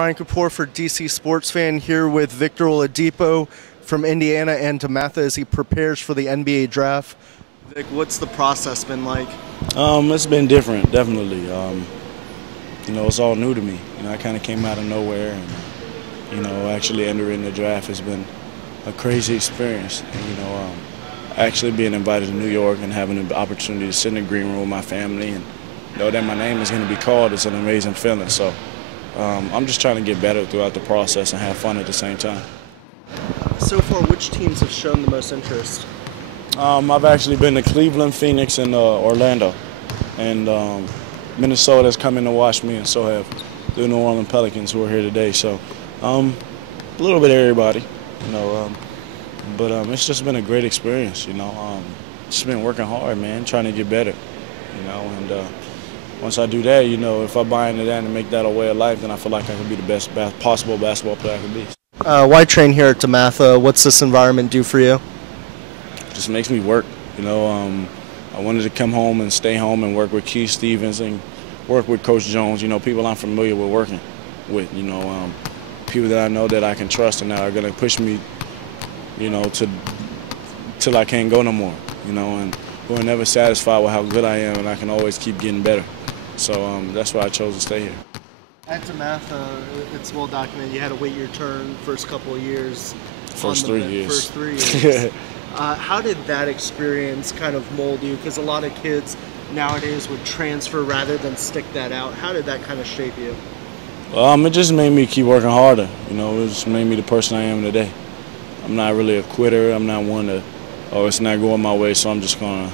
Brian Kapoor for DCSportsfan here with Victor Oladipo from Indiana and DeMatha as he prepares for the NBA draft. Vic, what's the process been like? It's been different, definitely. It's all new to me. I kind of came out of nowhere, and actually entering the draft has been a crazy experience. And, actually being invited to New York and having the opportunity to sit in the green room with my family and know that my name is going to be called is an amazing feeling. So I'm just trying to get better throughout the process and have fun at the same time. So far, which teams have shown the most interest? I've actually been to Cleveland, Phoenix, and Orlando. And Minnesota's come in to watch me, and so have the New Orleans Pelicans, who are here today. So a little bit of everybody, but it's just been a great experience, Just been working hard, man, trying to get better, and once I do that, if I buy into that and make that a way of life, then I feel like I can be the best possible basketball player I can be. Why train here at DeMatha? What's this environment do for you? It just makes me work, I wanted to come home and stay home and work with Keith Stevens and work with Coach Jones, people I'm familiar with working with, people that I know that I can trust and that are going to push me, till I can't go no more, and who are never satisfied with how good I am, and I can always keep getting better. So that's why I chose to stay here. At DeMatha, it's well documented. You had to wait your turn first couple of years. First 3 years. First 3 years. How did that experience kind of mold you? Because a lot of kids nowadays would transfer rather than stick that out. How did that kind of shape you? It just made me keep working harder. It just made me the person I am today. I'm not really a quitter. I'm not one to, it's not going my way, so I'm just gonna,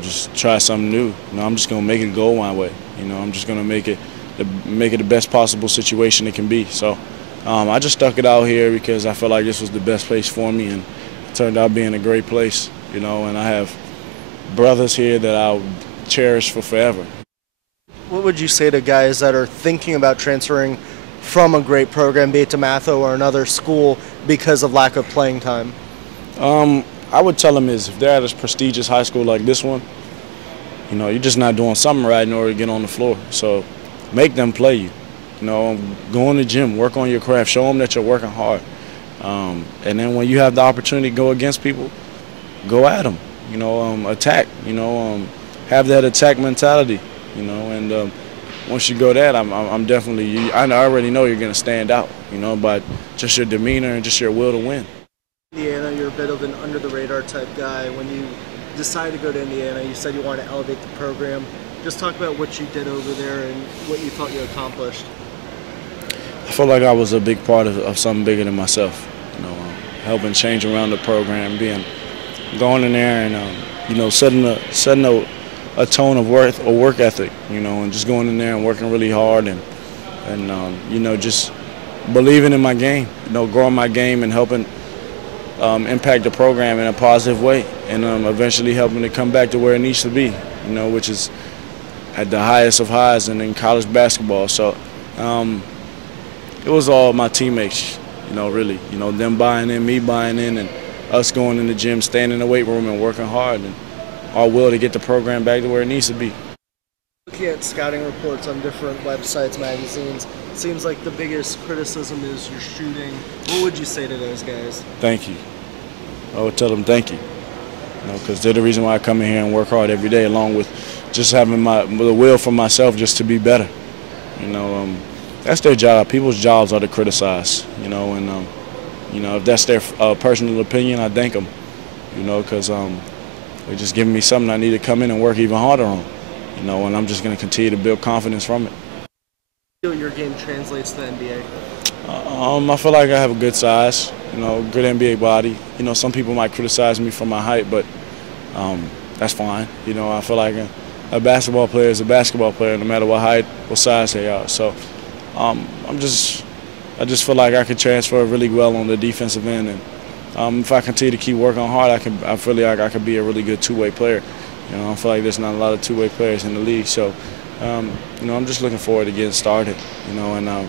just try something new. I'm just gonna make it go my way. I'm just gonna make it the best possible situation it can be. So I just stuck it out here because I felt like this was the best place for me, and it turned out being a great place. And I have brothers here that I'll cherish for forever. What would you say to guys that are thinking about transferring from a great program, be it DeMatha or another school, because of lack of playing time? I would tell them if they're at a prestigious high school like this one, you're just not doing something right in order to get on the floor. So make them play you. Go in the gym, work on your craft, show them that you're working hard. And then when you have the opportunity to go against people, go at them. Attack. Have that attack mentality. And once you go that, I'm definitely. I already know you're going to stand out. By just your demeanor and just your will to win. Indiana, you're a bit of an under-the-radar type guy. When you decided to go to Indiana, you said you wanted to elevate the program. Just talk about what you did over there and what you thought you accomplished. I feel like I was a big part of something bigger than myself. Helping change around the program, going in there and setting a tone of work ethic. And just going in there and working really hard and just believing in my game. Growing my game and helping impact the program in a positive way, and eventually helping it come back to where it needs to be. Which is at the highest of highs and in college basketball. So it was all my teammates, really. Them buying in, me buying in, and us going in the gym, staying in the weight room and working hard, and our will to get the program back to where it needs to be. Looking at scouting reports on different websites, magazines, it seems like the biggest criticism is your shooting. What would you say to those guys? Thank you. I would tell them thank you. Because they're the reason why I come in here and work hard every day, along with just having the will for myself just to be better. That's their job. People's jobs are to criticize. If that's their personal opinion, I thank them. Because they're just giving me something I need to come in and work even harder on. And I'm just going to continue to build confidence from it. Your game translates to the NBA? I feel like I have a good size, good NBA body. Some people might criticize me for my height, but that's fine. I feel like a basketball player is a basketball player, no matter what height or size they are. So I just feel like I can transfer really well on the defensive end, and if I continue to keep working hard, I feel like I could be a really good two-way player. I feel like there's not a lot of two-way players in the league, so I'm just looking forward to getting started, and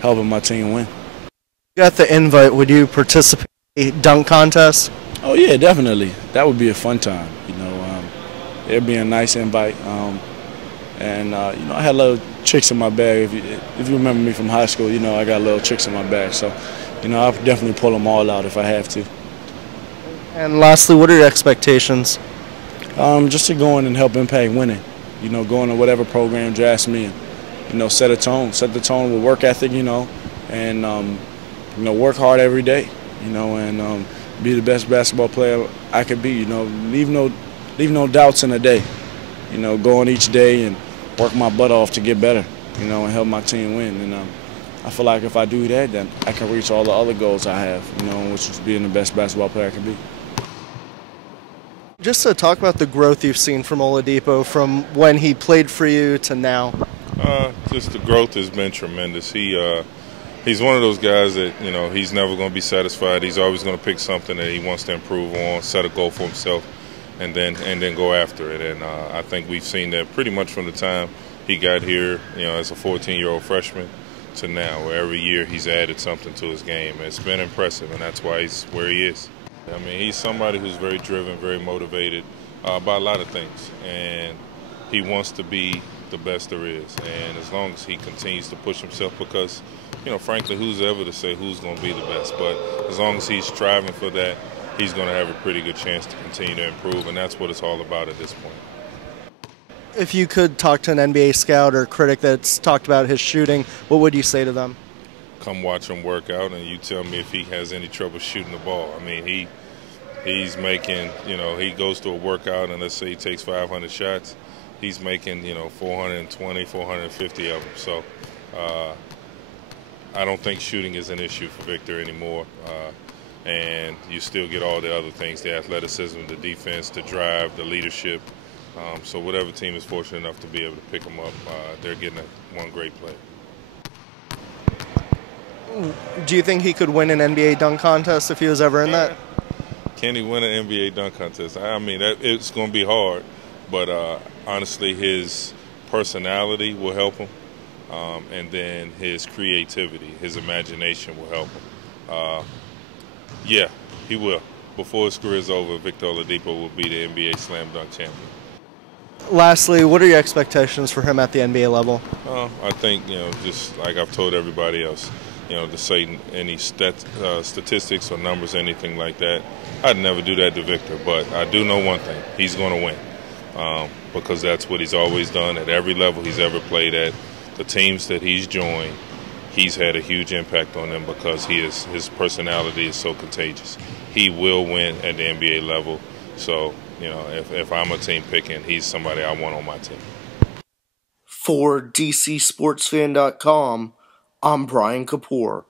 helping my team win. You got the invite. Would you participate in a dunk contest? Oh yeah, definitely. That would be a fun time. It'd be a nice invite. And I had little tricks in my bag. If you remember me from high school, I got little tricks in my bag. So, I'll definitely pull them all out if I have to. And lastly, what are your expectations? Just to go in and help Impact winning. Going to whatever program drafts me and, set the tone with work ethic, and, work hard every day, and be the best basketball player I could be, leave no doubts in the day, go on each day and work my butt off to get better, and help my team win. And I feel like if I do that, then I can reach all the other goals I have, which is being the best basketball player I can be. Just to talk about the growth you've seen from Oladipo from when he played for you to now. Just the growth has been tremendous. He's one of those guys that, he's never going to be satisfied. He's always going to pick something that he wants to improve on, set a goal for himself, and then go after it. And I think we've seen that pretty much from the time he got here, as a 14-year-old freshman to now, where every year he's added something to his game. It's been impressive, and that's why he's where he is. I mean, he's somebody who's very driven, very motivated by a lot of things, and he wants to be the best there is. And as long as he continues to push himself, because, frankly, who's ever to say who's going to be the best? But as long as he's striving for that, he's going to have a pretty good chance to continue to improve, and that's what it's all about at this point. If you could talk to an NBA scout or critic that's talked about his shooting, what would you say to them? Come watch him work out, and you tell me if he has any trouble shooting the ball. I mean, he's making, he goes to a workout, and let's say he takes 500 shots, he's making, 420, 450 of them. So I don't think shooting is an issue for Victor anymore. And you still get all the other things, the athleticism, the defense, the drive, the leadership. So whatever team is fortunate enough to be able to pick him up, they're getting one great player. Do you think he could win an NBA dunk contest if he was ever in that? Can he win an NBA dunk contest? I mean, it's going to be hard, but honestly, his personality will help him, and then his creativity, his imagination will help him. Yeah, he will. Before his career is over, Victor Oladipo will be the NBA Slam Dunk champion. Lastly, what are your expectations for him at the NBA level? I think, just like I've told everybody else, to say any statistics or numbers, anything like that, I'd never do that to Victor. But I do know one thing: he's going to win, because that's what he's always done at every level he's ever played at. The teams that he's joined, he's had a huge impact on them because his personality is so contagious. He will win at the NBA level. So, if I'm a team picking, he's somebody I want on my team. For DCSportsfan.com, I'm Brian Kapoor.